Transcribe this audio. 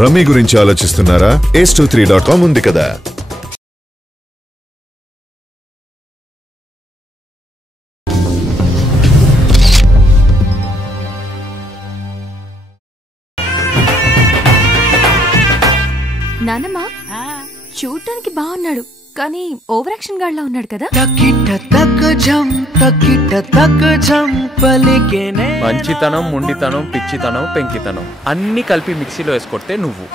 Rummy గురించి ఆలోచిస్తున్నారా? ace23.com ఉంది కదా. నానమ్మ చూడటానికి బాగున్నాడు, కానీ ఓవర్ యాక్షన్ గాడ్లా ఉన్నాడు కదా. మంచితనం, ముండితనం, పిచ్చితనం, పెంకితనం అన్ని కలిపి మిక్సీలో వేసుకొడితే నువ్వు